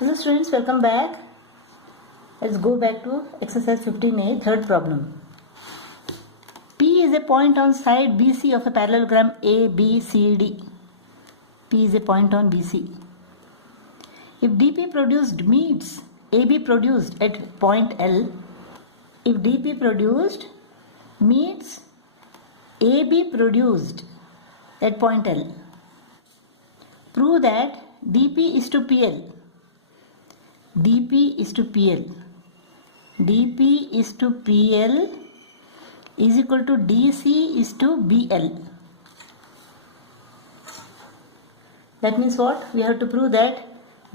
Hello students, welcome back. Let's go back to exercise 15a, third problem. P is a point on side BC of a parallelogram ABCD. P is a point on BC. If DP produced meets AB produced at point L, if DP produced meets AB produced at point L, prove that DP is to PL. DP is to PL. DP is to PL is equal to DC is to BL. That means what? We have to prove that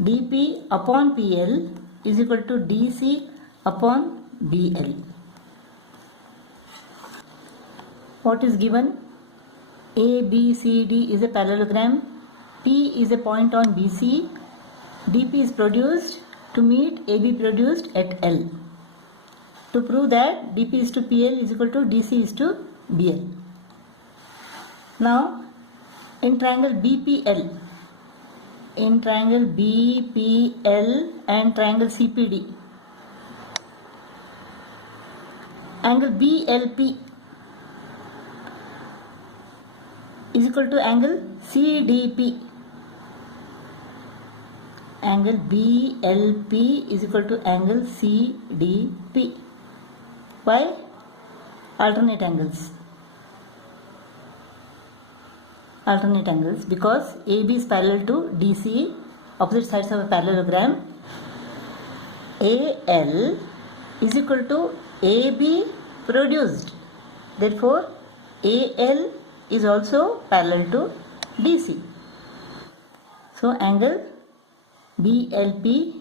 DP upon PL is equal to DC upon BL. What is given? ABCD is a parallelogram. P is a point on BC. DP is produced to meet AB produced at L. To prove that DP is to PL is equal to DC is to BL. Now, in triangle BPL and triangle CPD, angle BLP is equal to angle CDP. Angle BLP is equal to angle CDP. Why? Alternate angles. Alternate angles because AB is parallel to DC, opposite sides of a parallelogram. AL is equal to AB produced. Therefore, AL is also parallel to DC. So, angle BLP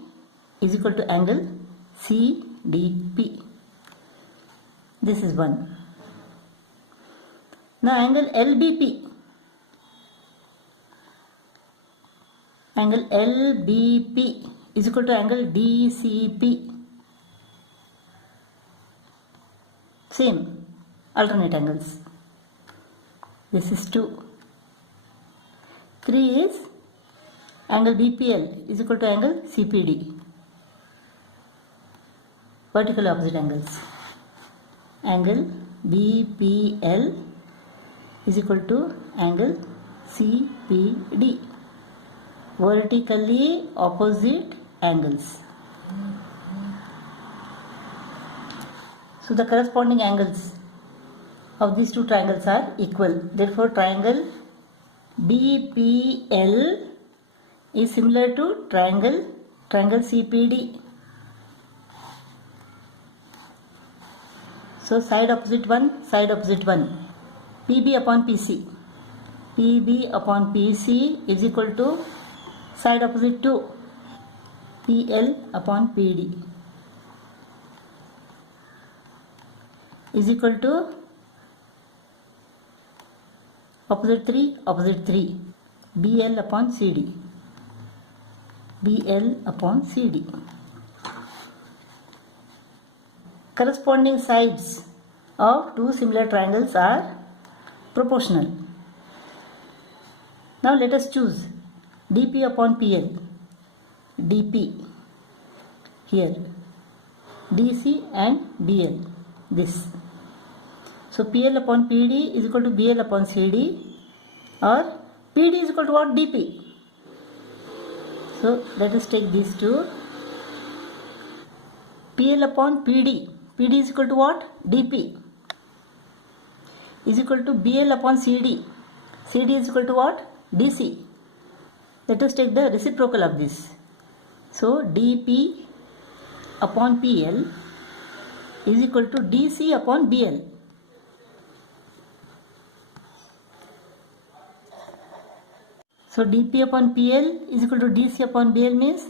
is equal to angle CDP. This is one. Now angle LBP. Angle LBP is equal to angle DCP. Same. Alternate angles. This is 2. 3 is angle BPL is equal to angle CPD. Vertical opposite angles. Angle BPL is equal to angle CPD. Vertically opposite angles. So the corresponding angles of these two triangles are equal. Therefore, triangle BPL is similar to triangle CPD. So side opposite one. PB upon PC. PB upon PC is equal to side opposite 2. PL upon PD is equal to opposite 3. BL upon CD. BL upon CD. Corresponding sides of two similar triangles are proportional. Now let us choose DP upon PL. DP here. DC and BL. This. So PL upon PD is equal to BL upon CD, or PD is equal to what? DP. So let us take these two. PL upon PD. PD is equal to what? DP. Is equal to BL upon CD. CD is equal to what? DC. Let us take the reciprocal of this. So DP upon PL is equal to DC upon BL. So DP upon PL is equal to DC upon BL means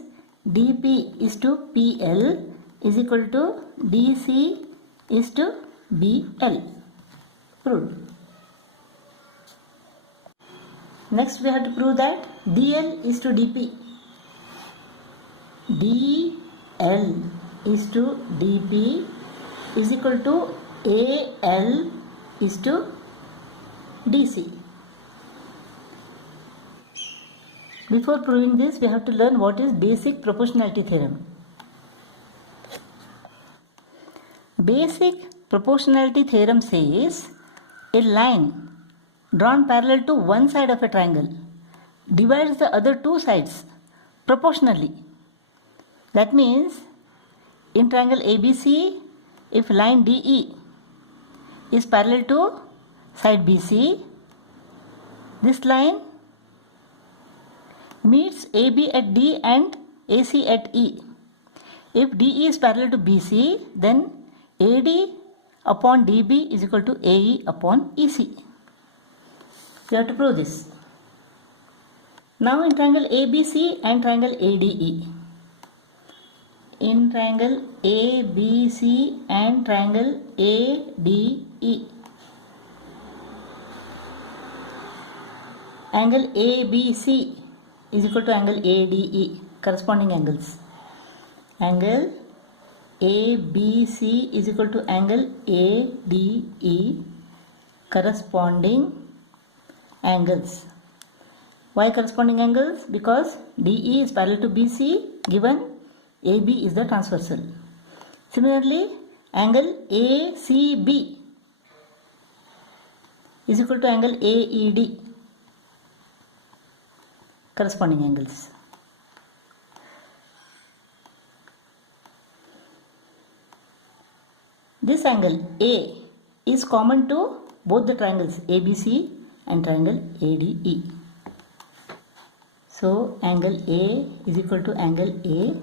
DP is to PL is equal to DC is to BL. Proved. Next we have to prove that DL is to DP. DL is to DP is equal to AL is to DC. Before proving this, we have to learn what is basic proportionality theorem. Basic proportionality theorem says a line drawn parallel to one side of a triangle divides the other two sides proportionally. That means in triangle ABC, if line DE is parallel to side BC, this line meets AB at D and AC at E. If DE is parallel to BC, then AD upon DB is equal to AE upon EC. You have to prove this. Now in triangle ABC and triangle ADE. In triangle ABC and triangle ADE. Angle ABC is equal to angle ADE, corresponding angles. Angle ABC is equal to angle ADE, corresponding angles. Why corresponding angles? Because DE is parallel to BC, given AB is the transversal. Similarly, angle ACB is equal to angle AED, corresponding angles. This angle A is common to both the triangles ABC and triangle ADE. So angle A is equal to angle A,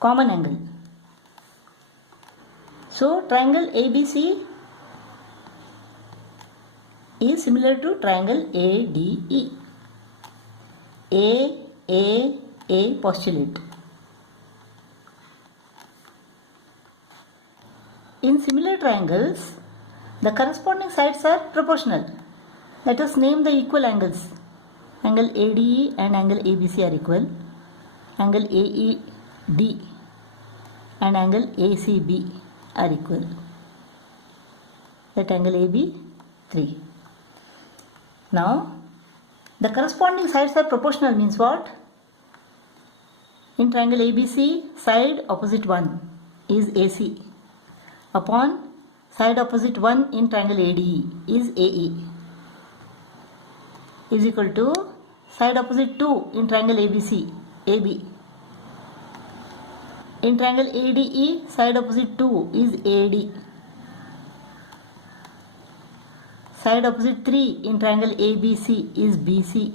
common angle. So triangle ABC is similar to triangle ADE. A postulate. In similar triangles, the corresponding sides are proportional. Let us name the equal angles. Angle ADE and angle ABC are equal. Angle AED and angle ACB are equal. Let angle AB 3. Now, the corresponding sides are proportional means what? In triangle ABC, side opposite 1 is AC. Upon side opposite 1 in triangle ADE is AE, is equal to side opposite 2 in triangle ABC, AB. In triangle ADE, side opposite 2 is AD. Side opposite 3 in triangle ABC is BC.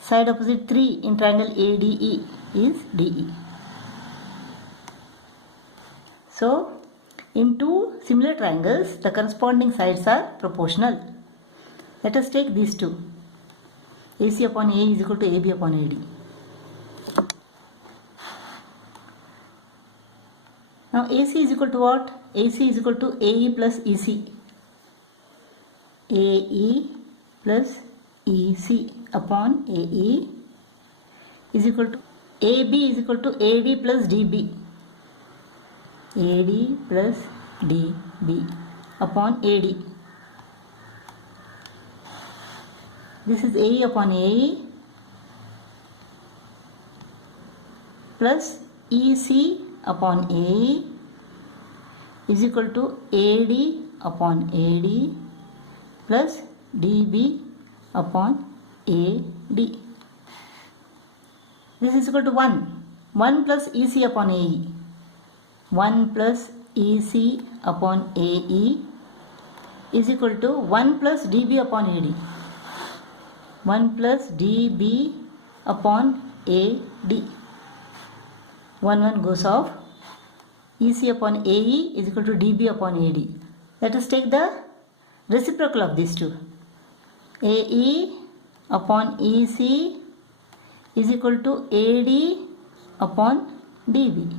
Side opposite 3 in triangle ADE is DE. So, in two similar triangles, the corresponding sides are proportional. Let us take these two. AC upon AE is equal to AB upon AD. Now AC is equal to what? AC is equal to AE plus EC. AE plus EC upon AE is equal to AB is equal to AD plus DB. AD plus DB upon AD. This is AE upon AE plus EC upon AE is equal to AD upon AD plus DB upon AD. This is equal to 1. 1 plus EC upon AE. 1 plus EC upon AE is equal to 1 plus DB upon AD. 1 plus DB upon AD. 1 goes off. EC upon AE is equal to DB upon AD. Let us take the reciprocal of these two. AE upon EC is equal to AD upon DB.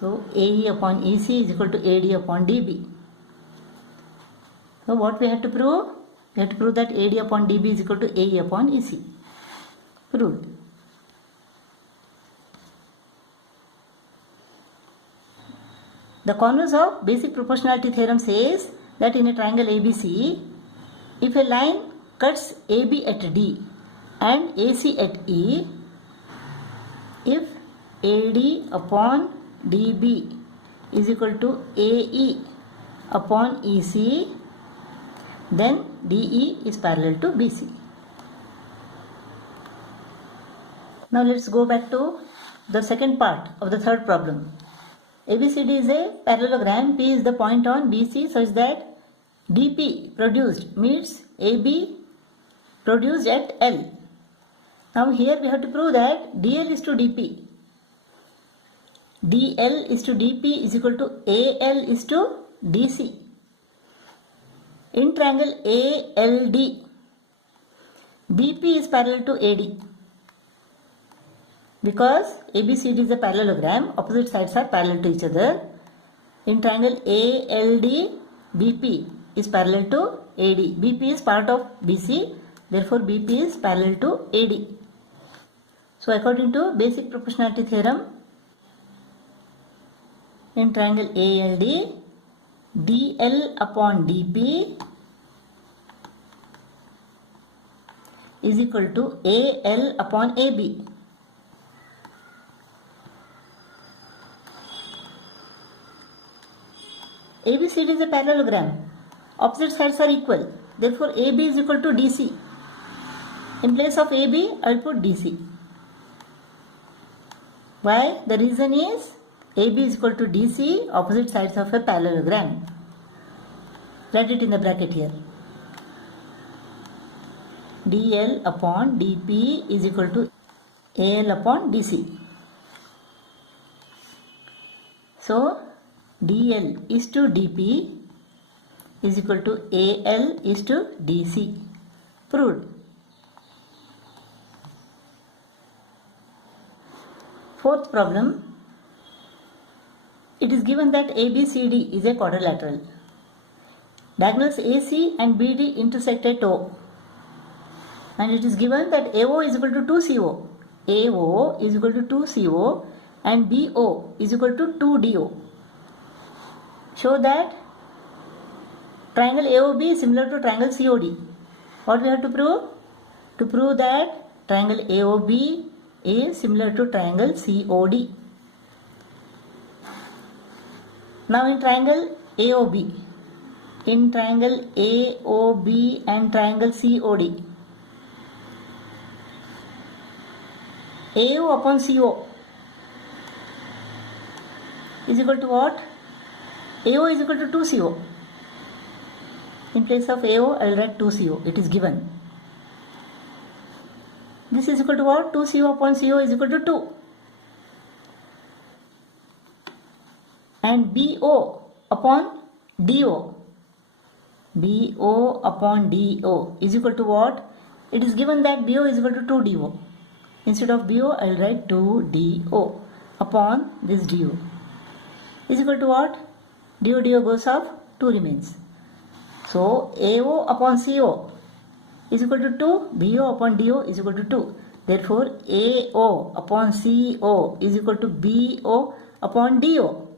So AE upon EC is equal to AD upon DB. So what we have to prove? We have to prove that AD upon DB is equal to AE upon EC. Proved. The converse of basic proportionality theorem says that in a triangle ABC, if a line cuts AB at D and AC at E, if AD upon DB is equal to AE upon EC, then DE is parallel to BC. Now let's go back to the second part of the third problem. ABCD is a parallelogram. P is the point on BC such that DP produced meets AB produced at L. Now here we have to prove that DL is to DP. DL is to DP is equal to AL is to DC. In triangle ALD, BP is parallel to AD. Because ABCD is a parallelogram, opposite sides are parallel to each other. In triangle ALD, BP is parallel to AD. BP is part of BC, therefore BP is parallel to AD. So according to basic proportionality theorem, in triangle ALD, DL upon DP is equal to AL upon AB. ABCD is a parallelogram. Opposite sides are equal. Therefore, AB is equal to DC. In place of AB, I will put DC. Why? The reason is AB is equal to DC, opposite sides of a parallelogram. Write it in the bracket here. DL upon DP is equal to AL upon DC. So, DL is to DP is equal to AL is to DC. Proved. Fourth problem. It is given that ABCD is a quadrilateral. Diagonals AC and BD intersect at O. And it is given that AO is equal to 2CO. AO is equal to 2CO and BO is equal to 2DO. Show that triangle AOB is similar to triangle COD. What we have to prove? To prove that triangle AOB is similar to triangle COD. Now in triangle AOB, in triangle AOB and triangle COD, AO upon CO is equal to what? AO is equal to 2CO. In place of AO, I will write 2CO. It is given. This is equal to what? 2CO upon CO is equal to 2. And BO upon DO. BO upon DO is equal to what? It is given that BO is equal to 2DO. Instead of BO, I will write 2DO upon this DO. Is equal to what? DO goes off, 2 remains. So, AO upon CO is equal to 2, BO upon DO is equal to 2. Therefore, AO upon CO is equal to BO upon DO.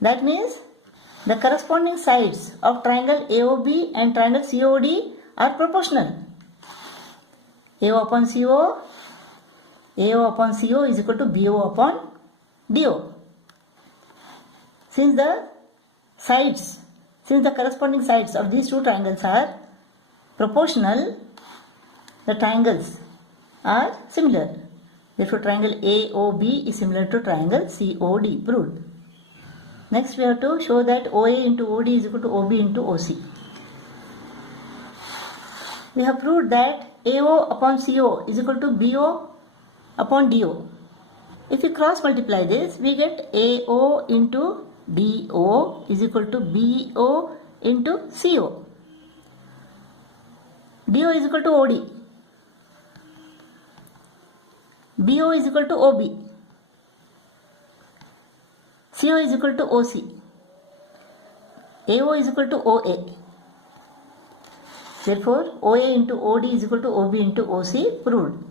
That means, the corresponding sides of triangle AOB and triangle COD are proportional. AO upon CO is equal to BO upon DO. Since the corresponding sides of these two triangles are proportional, the triangles are similar. Therefore, triangle AOB is similar to triangle COD. Proved. Next, we have to show that OA into OD is equal to OB into OC. We have proved that AO upon CO is equal to BO upon DO. If we cross multiply this, we get AO into DO is equal to BO into CO. DO is equal to OD. BO is equal to OB. CO is equal to OC. AO is equal to OA. Therefore, OA into OD is equal to OB into OC. Proved.